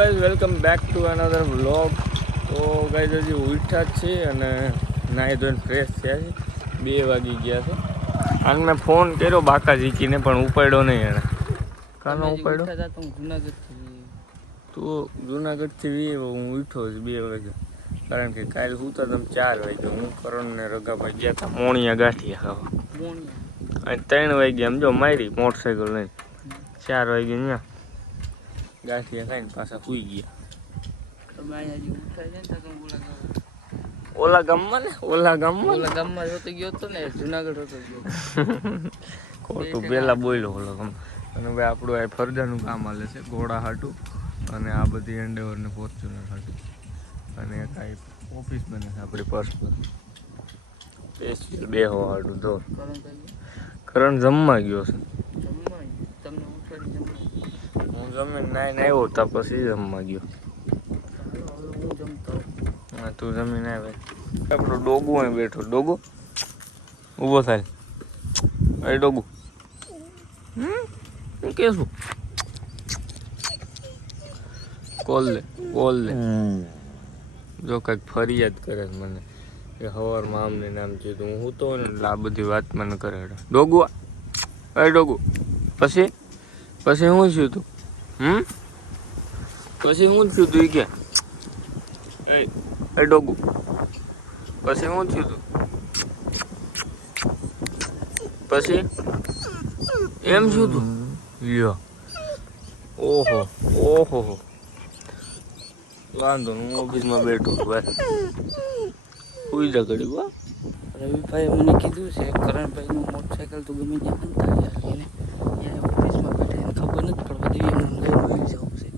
Guys, welcome back to another vlog. તો guys હજી ઉઠ્યા જ છે અને નાહી ધોઈને ફ્રેશ થયા છે. 2 વાગી ગયા છે અને મેં ફોન કર્યો બાકા જીકીને પણ ઉપાડ્યો નહીં એણે. કાનો ઉપાડ્યો? તું જુનાગઢથી હું ઉઠ્યો છું 2 વાગે, કારણ કે કાલે સુતા તમે 4 વાગે. હું કરણ ને રગાભાઈ ગયા હતા મોણિયા ગાંઠિયા ખાવા અને 3 વાગે એમ જો મારી મોટરસાઇકલ લઈને 4 વાગે ત્યાં ગાંઠિયા ખાઈને પાછા સુઈ ગયા. ઓલા ગામમાં હોતો ગયો હતો ને, જુનાગઢ હોતો ગયો. ખોટું પેલા બોલ્યો ઓલા ગામ. અને ભાઈ આપણું આ ફરજાનું કામ હાલે છે, ઘોડા હાટું અને આ બધી એન્ડેવર ને ફોર્ચ્યુનર હાટું. અને કાંઈ ઓફિસ બને છે આપણી પર્સ પર સ્પેશિયલ બેહો હાટું. તો કરણ જમવા ગયો છે. હું જમીને નાઈને આવ્યો હતા પછી જમવા ગયો. હા, તું જમીને આવે. આપણો ડોગો અહીં બેઠો. ડોગો ઊભો થાય. અરે ડોગો, હું કે છું? કોલ લે જો કંઈક ફરિયાદ કરે મને કે સવારમાં આમને નામ છે. તો હું તો ને એટલે આ બધી વાત મને કરે. ડોગુ, અરે ડોગુ, પછી શું થયું તું? પછી શું થયું તું? એ કે એ ડોગુ, પછી શું થયું તું? પછી એમ શું તું? લ્યો, ઓહો વાંધો હું ઓફિસમાં બેઠો છું ભાઈ. સુઈ જા ઘડી. વાહ, રવિભાઈ મને કીધું છે કરણભાઈનું મોટરસાઇકલ તો ગમે ત્યાં ઓફિસમાં બેઠા એને ખબર નથી પડવા દેવી, એનું લઈને આવી જવું છે.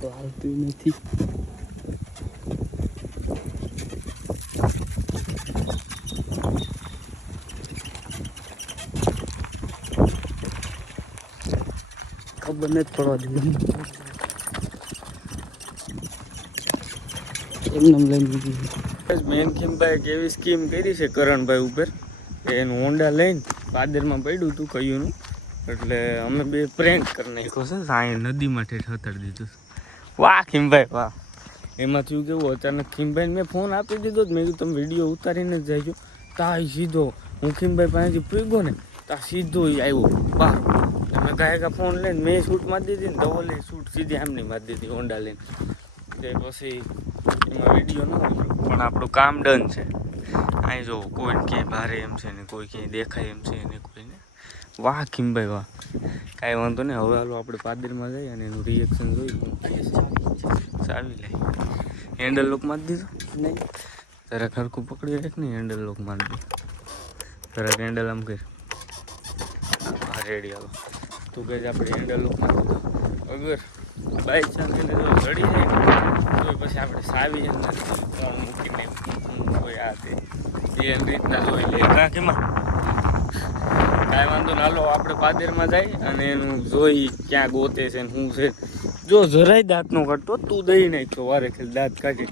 તો હાલતું નથી. ખબર નથી પડવા દેવી, એમને લઈને દીધી. મેન ખીમભાઈ કેવી સ્કીમ કરી છે કરણભાઈ ઉપર, એનું હોન્ડા લઈને પાદરમાં પડ્યું હતું કયુંનું, એટલે અમે બે પ્રેન્ક કરી નાખ્યો છે. સાંઈ નદીમાં ઠેઠ દીધું. વાહ ખીમભાઈ વાહ. એમાં થયું કેવું, અચાનક ખીમભાઈને મેં ફોન આપી દીધો. મેં કીધું તમે વિડીયો ઉતારીને જ જાય તા સીધો હું ખીમભાઈ પાસેથી પૂગ્યો ને તા સીધો આવ્યો. વાહ, મેં કાંઈ ફોન લઈને મેં શૂટ મારી દીધી ને ધવલે શૂટ સીધી આમની મારી દીધી હોન્ડા લઈને. તે પછી એમાં વિડીયો ન હોય પણ આપણું કામ ડન છે. અહીં જો કોઈને ક્યાંય ભારે એમ છે ને કોઈ ક્યાંય દેખાય એમ છે ને કોઈને. વાહ ખીમભાઈ વાહ. કાંઈ વાંધો નહીં. હવે હાલો આપણે પાદરમાં જઈએ અને એનું રિએક્શન જોઈ. ચાવી લે. હેન્ડલ લોક મારી દીધું નહીં? તારા ખરખું પકડી રાખ ને, હેન્ડલ લોક મારી દે. તારા હેન્ડલ આમ કર. હા રેડી. હાલો તું કહે આપણે હેન્ડલ લોક મારી દીધો. અગર બાઈક ચાલીને જો ચડી જાય તો પછી આપણે સાવી અંદર ફોન મૂકીને કોઈ આ તે એની રીતના જોઈ લે. કાં કેમાં કાંઈ વાંધો ના. હાલો આપણે પાદરમાં જાય અને એનું જોઈ ક્યાં ગોતે છે ને શું છે. જો જરાય દાંત નો કાઢતો તું દઈ નાખ્યો વારે ખેલ દાંત કાઢી.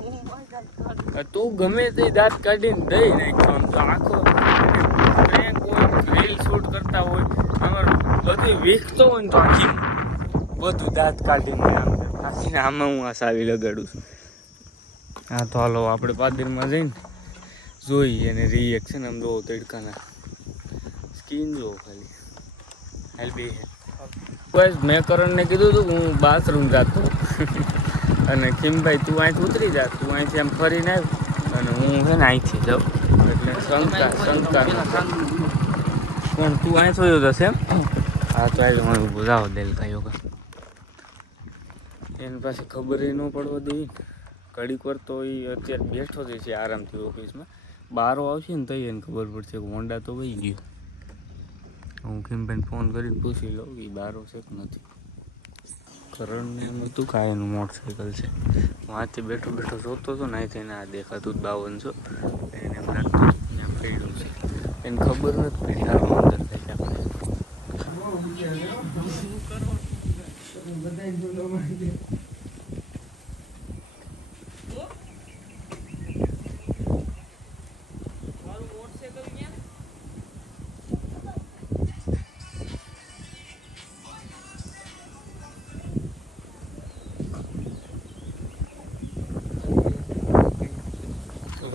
તું ગમે તે દાંત કાઢીને દઈ નાખ્યો. આમ તો આખો રીલ શૂટ કરતા હોય બધું વીખતો હોય ને તો આખી બધું દાંત કાઢીને આખીને આમાં હું આ સાવી લગાડું છું. હા તો હાલો આપણે પાદરમાં જઈને જોઈએ અને રિએક્શન આમ જોવો તડકાના સ્કીન જોવો ખાલી. હાલ બે હે બસ. મેં કરણને કીધું હતું કે હું બાથરૂમ જતો અને ખીમભાઈ તું અહીંથી ઉતરી જા, તું અહીંથી આમ ફરીને આવ અને હું છે ને અહીંથી જાઉં. એટલે શંકા કોણ તું અહીં થયો જશે એમ? હા તો આજે મને ઊભું જાઓ દેલકા યોગા. એની પાસે ખબર ન પડવા દેવી. ઘડીક વાર તો એ અત્યારે બેઠો જ છે આરામથી ઓફિસમાં. બારો આવશે ને તો એને ખબર પડશે કે હોન્ડા તો વહી ગયો. હું ખીમભાઈને ફોન કરીને પૂછી લઉં એ બારો છે કે નથી. કરણને એમ હતું કાંઈ એનું મોટરસાઇકલ છે. હું હાથથી બેઠો જોતો હતો ને અહીંથી એને આ દેખાતું 5200. એને એમ લાગતું ત્યાં પડ્યું છે. એને ખબર નથી પડી. હાલો અંદર થાય કે આપણે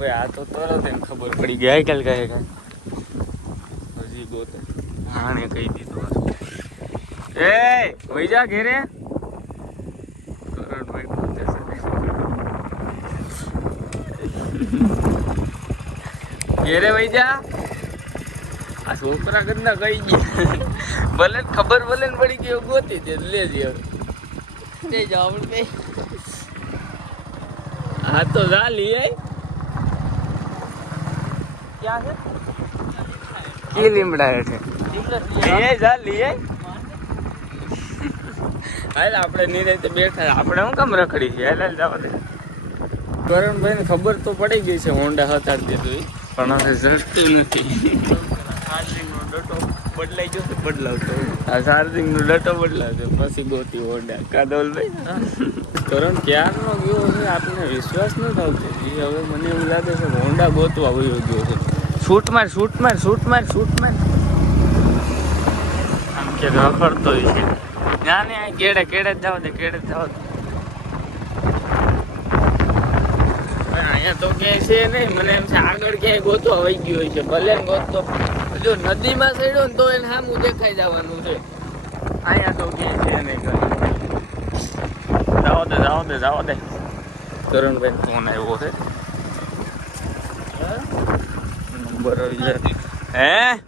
ભાઈ આ તો તરત એમ ખબર પડી ગઈ કાલ કહે હજી ગોતે આને કહી દીધું એ વઈ જા ઘેરે કરણભાઈ ગોતે છે ઘેરે વઈ જા આ છોકરા કદના કઈ ગયા ભલે ખબર ભલે ને પડી ગઈ ગોતી દે લેજે હવે દે જાવ આપણે હા તો જા લઈ આય ક્યાં છે કી લીમડા હેઠે એ જા લઈ આય હાલ આપણે નિરાંતે બેઠા આપણે હું કામ રખડી છે હાલ જવા દે કરણભાઈ ને ખબર તો પડી ગઈ છે હોન્ડા હતાડી દીધું પણ હવે ઝડતું નથી ચાર્જિંગનો ડટો બદલાઈ ગયો તો બદલાવતો આ ચાર્જિંગનો ડટો બદલાવતો પછી ગોતી હોન્ડા કાદવલભાઈ કરણ ક્યારનો ગયો છે આપણને વિશ્વાસ ન થતો એ હવે મને એવું લાગે છે કે હોન્ડા ગોતવા વયો ગયો છે શૂટ માર આમ કે રખડતો છે ના ને આ કેડે જ જાવ દે અહીંયા તો ક્યાંય છે નહીં મને એમ છે આગળ ક્યાંય ગોતવા વહી ગયો હોય છે ભલે ને ગોતતો જો નદીમાં ચડ્યો ને તો એને સામું દેખાઈ જવાનું છે અહીંયા તો ક્યાંય છે નહીં જાઓ દે કરણભાઈ ફોન આવ્યો છે નંબર આવી જાય હે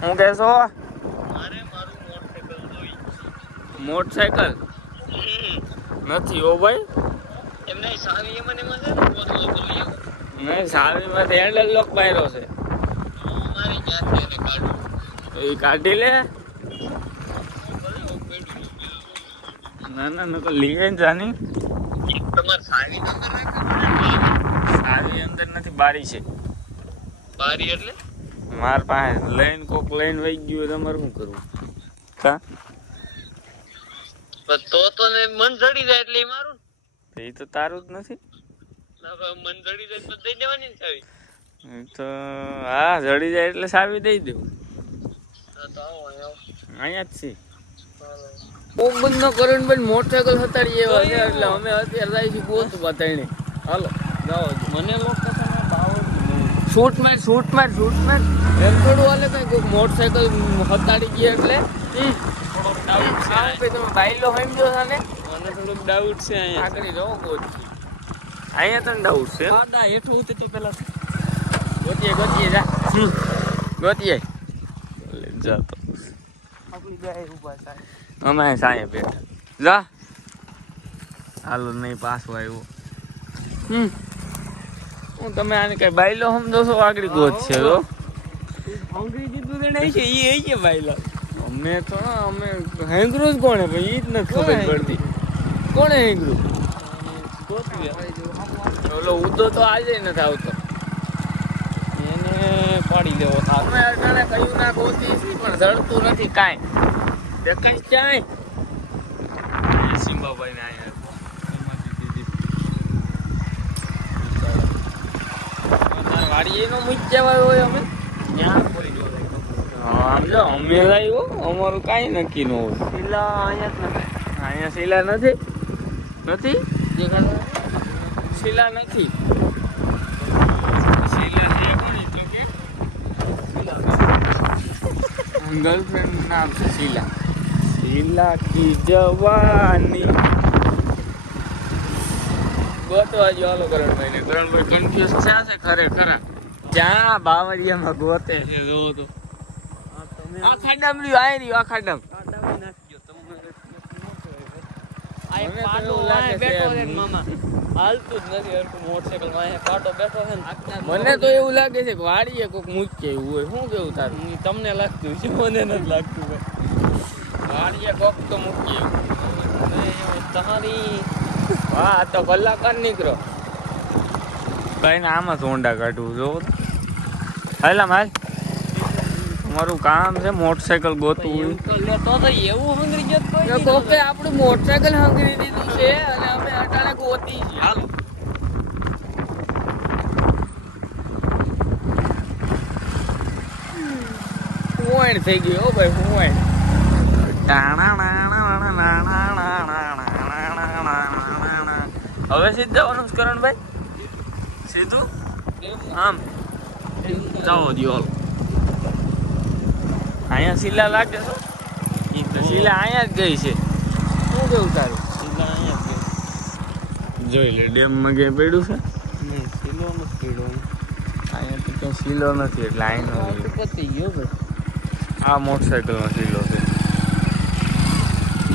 હું કહેશો મોટરસાયકલ નથી ઓ ભાઈ નહીં સાવીમાંથી હેન્ડલ લોક માર્યો છે એ કાઢી લે ના લઈએ ને જાની સાવી અંદર નથી બારી છે બારી એટલે માર પાસે લઈને કોક લઈને વહી ગયું તમારે શું કરવું કા તો ને મન જડી જાય એટલે મારું એ તો તારું જ નથી મન જડી જાય તો દઈ દેવાની ને ચાવી તો હા જડી જાય એટલે ચાવી દઈ દેવું અહીંયા જ છે કોક બંધ કરણ ભાઈ મોટરસાયકલ હતાડી એવા છે એટલે અમે અત્યારે જાય છે ગોત બતાવીને હાલો જાઓ મને લોકો શૂટ માર એમ થોડું હાલે કઈ કોઈક મોટરસાયકલ હતાડી ગયા એટલે તમે બાઈલો સમજો છો ને મને થોડુંક ડાઉટ છે અહીંયા આગળ જાઓ ગોત અહીંયા તને ડાઉટ છે હેઠું ઉતરી તો પેલા ગોતીએ જા જાતો આપણી બે ઉભા સાહેબ અમે સાંજે બેઠા જા હાલો નહીં પાછો આવ્યો હું તમે આને કઈ બાઈલો સમજો છો આગળ ગોત છે તો અંગ્રેજી દીધું તો નહીં છે એ છે બાઈલો અમે તો અમે હેંગરું જ કોણે ભાઈ એ જ નથી ખબર પડતી કોણે હેંગરું ઓલો ઉદો તો આજે નથી આવતો એને પાડી દેવો અમે અટાણે કયું ના ગોતી છે પણ જડતું નથી કાંઈ દેખાય ક્યાંય સિંબાભાઈ ને અહીંયા વાડીએ નો મૂકી જવાયો હોય અમે ત્યાં કોઈ આમ જો અમે લાવ્યો અમારું કાંઈ નક્કી ન હોય શીલા અહીંયા શીલા નથી શીલા નથી ગર્લફ્રેન્ડ નામ છે શીલા કી જવાની ગોતવા જો હાલો કરણભાઈ કન્ફ્યુઝ થયા છે ખરેખર ક્યાં બાવરિયામાં ગોતે છે જો તો આ ખાડામ રહ્યું આ રહ્યું આ ખાડામ મને તો એવું લાગે છે કે વાડીએ કોઈક મૂકી એવું હોય શું કેવું તારું તમને લાગતું છે મને નથી લાગતું વાડીએ કોક તો મૂકી તમારી હા તો કલાકાર નીકળો કઈ ને આમાં સોંડા કાઢવું જો હાલ મારું કામ છે મોટરસાયકલ ગોતવું એવું હંગરી જતો કોકે આપણું મોટરસાયકલ હંગરી દીધું છે અને અમે અટાણે ગોતી છે હાલો હુંવાણ થઈ ગયું હો ભાઈ હુંવાણ હવે સીધું જવાનું છે કરણભાઈ? સીધું આમ જાઓ દિયો. અહીંયા શીલા લાગે છે. ઈ તો શીલા અહીંયા જ ગઈ છે. શું કેવું તારું? સીધા અહીંયા છે. જોઈ લે ડેમમાં ક્યાંય પડ્યું છે? નહીં સીલો નથી પીડો. અહીંયા તો ક્યાંય શીલો નથી એટલે અહીંનો પતી ગયો ભાઈ. આ મોટરસાઇકલનો શીલો છે.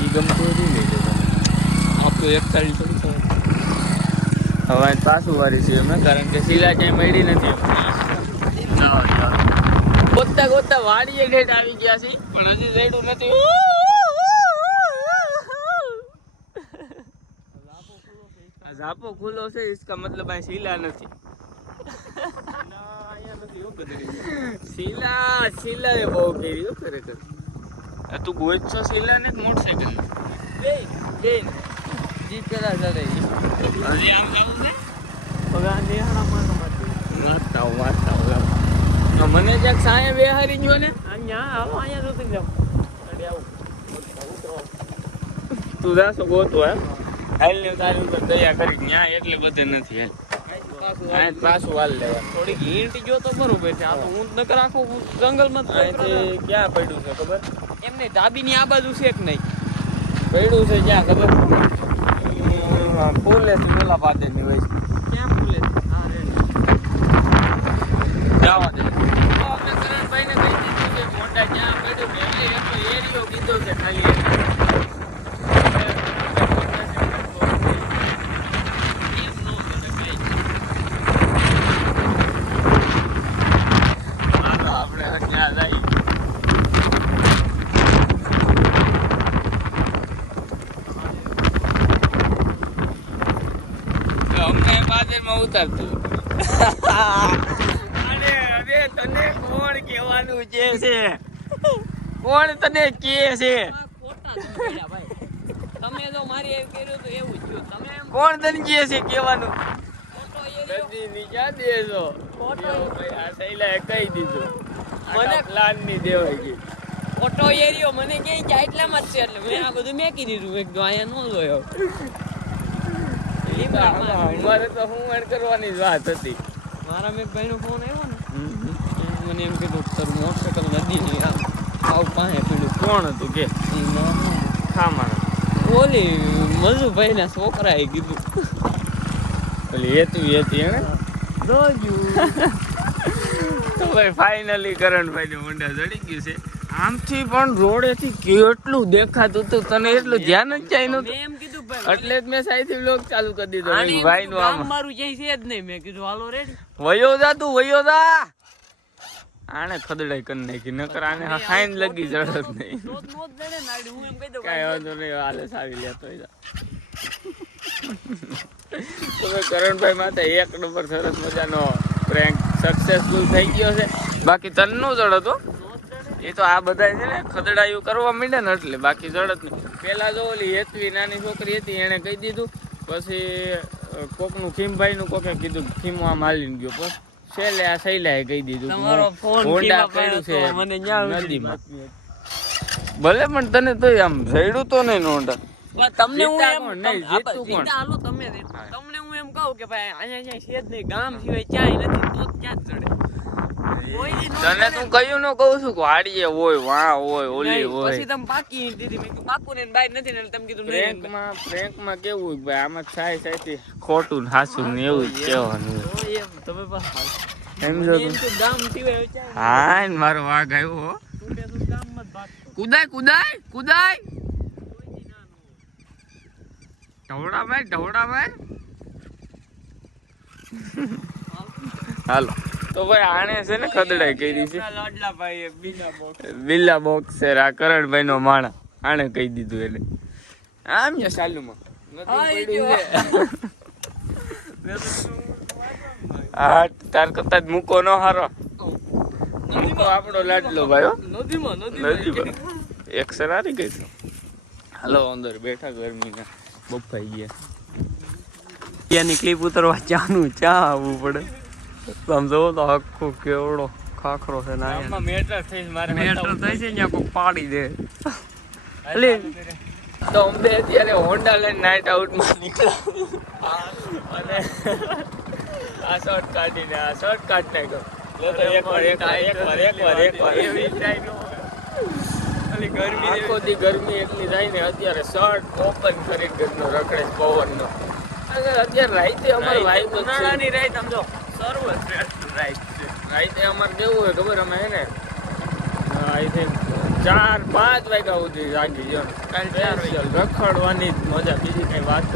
ઈ ગમતું નથી લઈ લે તમે. આપણું 41 થોડું છે. હવે પાછું વારી છે એમને કારણ કે શીલા ક્યાંય મળી નથી. ગોતતા ગોતતા વાડીએ ઠેઠ આવી ગયા છે પણ હજી રેડું નથી. આ ઝાપો ખુલ્લો છે इसका मतलब આ શીલા નથી. શીલા એ બહુ કેરી હો ખરેખર. તું ગોઈત છો શીલા ને મોટરસાઇકલ બે જી પેલા જડે હજી આમ જવું છે. હવે આ નેહાળામાં વાંચતા મને ક્યાંક સાંયે બેહારી ગયો ને. અહીંયા હાલો અહીંયા નથી જાવ. તું જાશો ગોતો એમ હાલ ને તારી ઉપર દયા કરી ન્યા એટલે બધે નથી હાલ પાછું હાલ લેવા. થોડીક હિંટ જો તો બરોબર છે. આ તો હું નકર આખું જંગલમાં અહીંથી ક્યાં પડ્યું છે ખબર? એમને ડાબીની આ બાજુ છે કે નહીં? પડ્યું છે ક્યાં ખબર? ફૂલે છે પેલા પાતેની હોય છે. ક્યાં ફૂલે છે? હા રેડી જવા દે. કરણભાઈને કહી દીધું કે મોટા ક્યાં પડ્યું ને એટલે એનો એરિયો કીધો છે ખાલી. ઉતારતું અરે અરે તને કોણ કહેવાનું છે? કોણ તને કહે છે? તમે જો મારી એમ કર્યું તો એવું જ થયું. તમે એમ કોણ તને કહે છે કહેવાનું? ફોટો એરિયો કદી નીચા દેજો. ફોટો ભાઈ આ સૈલાએ કહી દીધું. મને મને પ્લાન ની દેવાય ગઈ. ફોટો એરિયો મને કહે કે આટલામાં જ છે એટલે મેં આ બધું મેકી દીધું. મેં કીધું અહીંયા ન જોયો. અમારે તો હું એડ કરવાની જ વાત હતી. મારા મેં ભાઈનો ફોન આવ્યો ને મને એમ કીધું તારું મોટરસાઇકલ નદી ની આવ પાસે પીડ્યું. કોણ હતું કે? ખામાં ઓલી મજુભાઈ ના છોકરાએ કીધું. ઓલી હતી એને જોજુ તો ભાઈ ફાઇનલી કરણભાઈ ને મુંડા ચડી ગયું છે. આમથી પણ રોડેથી કેટલું દેખાતું હતું તને એટલું ધ્યાન જ જાય નતું. મેં એમ કીધું ભાઈ એટલે જ મેં સાઈથી વ્લોગ ચાલુ કરી દીધો. આની ભાઈ નું ગામ આમ મારું ક્યાંય છે જ નહીં. મેં કીધું હાલો રેડી વયો જા તું વયો જા. આને ખદડાઈ કરી નાખી નકર આને ખાઈને લગી જડત નહીં. તો જ નો જ જડે ને આડી. હું એમ કહી દઉં કાંઈ વાંધો નહીં હાલે સાવી લેતો જા. તમે કરણભાઈ માટે એક નંબર સરસ મજાનો પ્રેન્ક સક્સેસફુલ થઈ ગયો છે. બાકી તને નો જડતો એ તો આ બધા છે ને ખદડાયું કરવા માંડે ને એટલે બાકી જડત નહીં. પેલા જો ઓલી હેતવી નાની છોકરી હતી એને કહી દીધું. પછી કોકનું ખીમભાઈનું કોકે કીધું ખીમો આમ હાલીને ગયો. પછી છેલ્લે આ શૈલાએ કહી દીધું તમારો ફોન હોન્ડા ખીમા પડ્યું છે પડ્યો તો મને ન્યા નદીમાં. ભલે પણ તને તો આમ જડ્યું તો નહીં હોન્ડા. તમને હું જીતા એમ કોણ? નહીં, જીતતું કોણ? જીતા હાલો તમે તમને હું એમ કહું કે ભાઈ અહીંયા છે જ નહીં. ગામ સિવાય ક્યાંય નથી તો ક્યાં જ જડે. તને તું કયું નો કહું છું કે વાડીએ હોય વાં હોય ઓલી હોય. પછી તમે પાકી દીધી. મેં કીધું પાકું ને બહાર નથી ને તમે કીધું નહીં. પ્રેન્કમાં કેવું ભાઈ આમાં સાઈ ખોટું ને હાસું ને એવું જ કહેવાનું. એમ તમે પાછા સમજો તું? ગામ સિવાય ક્યાંય હા ને મારો વાઘ આવ્યો હો. ગામમાં જ બાકી. કુદાય કુદાય કુદાય ઢવડા ભાઈ હાલો તો ભાઈ આણે છે ને ખદડાઈ કરી છે. લાડલા ભાઈ બિલ્લા બોક્સ છે આ કરણભાઈ નો માણા આણે કહી દીધું એને આમ ને ચાલુમાં હા તાર કરતા જ મૂકો નો હારો. મૂકો આપણો લાડલો ભાઈ નદીમાં એક સરારી ગઈ છે. હાલો અંદર બેઠા ગરમીના બફાઈ ગયા. ત્યાંની ક્લિપ ઉતરવા ચા આવવું પડે. આમ જોવો તો આખો કેવડો ખાખરો છે મેટર થઈ મારે મેટર થઈ છે ત્યાં કોઈ પાડી દે. એટલે તો અમે અત્યારે હોન્ડા લઈને નાઇટ આઉટમાં નીકળ્યા અને આ શર્ટ કાઢીને આ શર્ટ કાઢ નાખ્યો એવી ગરમી એટલી થાય ને અત્યારે શર્ટ ઓપન કરી ઘરનો રખડે પવનનો અત્યારે રાઈતે અમારે વાઈફ ઉનાળાની રાઈત સમજો સર્વશ્રેષ્ઠ રાઈત છે રાઈતે અમારે કેવું હોય ખબર અમે હે ને આઈ થિંક 4-5 વાગ્યા સુધી જાગી ગયો રખડવાની જ મજા બીજી કઈ વાત